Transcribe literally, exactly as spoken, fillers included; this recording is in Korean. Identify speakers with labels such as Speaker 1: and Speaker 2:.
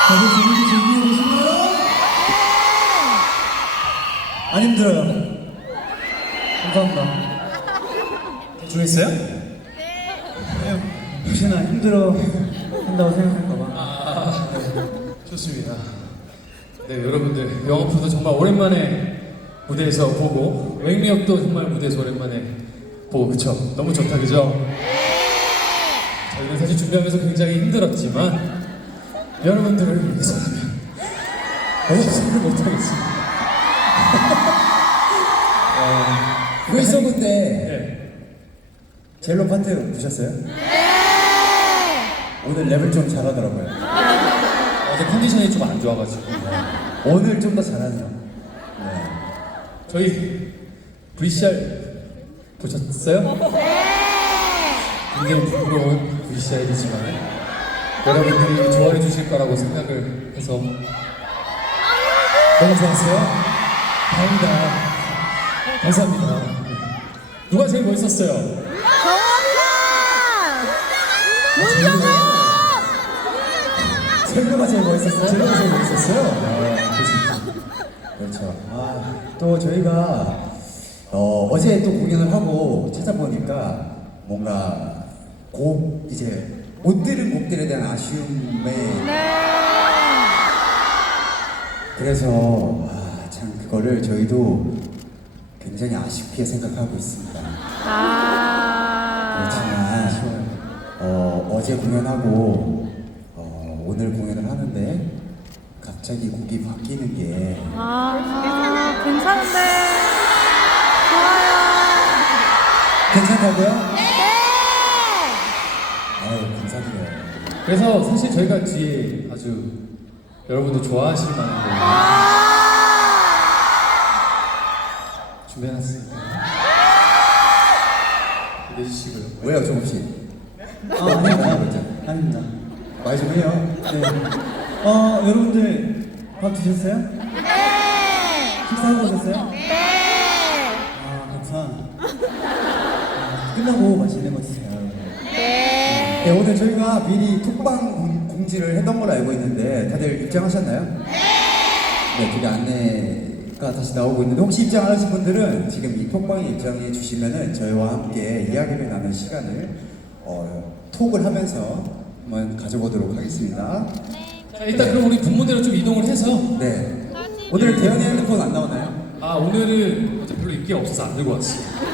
Speaker 1: 다들 재밌게 즐기고 계신가요? 안 힘들어요. 감사합니다.
Speaker 2: 좋아했어요?
Speaker 1: 네. 혹시나 힘들어 한다고 생각할까봐.
Speaker 2: 아, 좋습니다. 네, 여러분들 영어프도 정말 오랜만에 무대에서 보고 맹미역도 정말 무대에서 오랜만에 보고 그쵸? 너무 좋다 그죠? 저희는 사실 준비하면서 굉장히 힘들었지만 여러분들을 위해서라면 어디서는 못하겠습니다. 어,
Speaker 3: 회의소부 때
Speaker 2: 네.
Speaker 3: 젤로 파트 보셨어요? 오늘 랩을 좀 잘하더라고요.
Speaker 2: 어제 컨디션이 좀 안 좋아가지고
Speaker 3: 오늘 좀 더 잘하네요. 네.
Speaker 2: 저희 브이씨알 보셨어요? 굉장히 부끄러운 브이씨알이지만 여러분들이 좋아해 주실 거라고 생각을 해서 너무 좋았어요? 다행이다. 감사합니다. 누가 제일 멋있었어요?
Speaker 3: 젤로가 제일 멋있었어요?
Speaker 2: 젤로가 제일 멋있었어요?
Speaker 3: 그렇죠. 아, 또 저희가 어, 어제 또 공연을 하고 찾아보니까 뭔가 곡 이제 못 들은 곡들에 대한 아쉬움에 그래서 아, 참 그거를 저희도 굉장히 아쉽게 생각하고 있습니다. 그렇지만 어, 어제 공연하고 어, 오늘 공연을 하는데 갑자기 곡이 바뀌는 게
Speaker 4: 아, 괜찮은데. 좋아요.
Speaker 3: 괜찮다고요? 네! 아유, 감사드려요.
Speaker 2: 그래서 사실 저희가 뒤에 아주 여러분들 좋아하실 만한 곡 준비해놨으니까 기대해 주시고요.
Speaker 3: 왜요, 조금씩?
Speaker 1: 아, 아닙니다. 아닙니다.
Speaker 3: 말 좀 해요.
Speaker 1: 네. 어, 여러분들 밥 드셨어요? 네. 식사하고 오셨어요? 네. 아, 그렇구나. 아, 끝나고 맛있는 거 드세요.
Speaker 3: 네, 오늘 저희가 미리 톡방 공- 공지를 했던 걸로 알고 있는데 다들 입장하셨나요? 네! 네, 그게 안내가 다시 나오고 있는데 혹시 입장 안 하신 분들은 지금 이 톡방에 입장해 주시면은 저희와 함께 이야기를 나눈 시간을 어, 톡을 하면서 한번 가져보도록 하겠습니다.
Speaker 2: 자, 일단 그럼 우리 분무대로 좀 이동을 해서
Speaker 3: 네. 오늘 대현이 핸드폰 안 나오나요?
Speaker 2: 아 오늘은 어제 별로 인기가 없어서 안 들고 왔어요.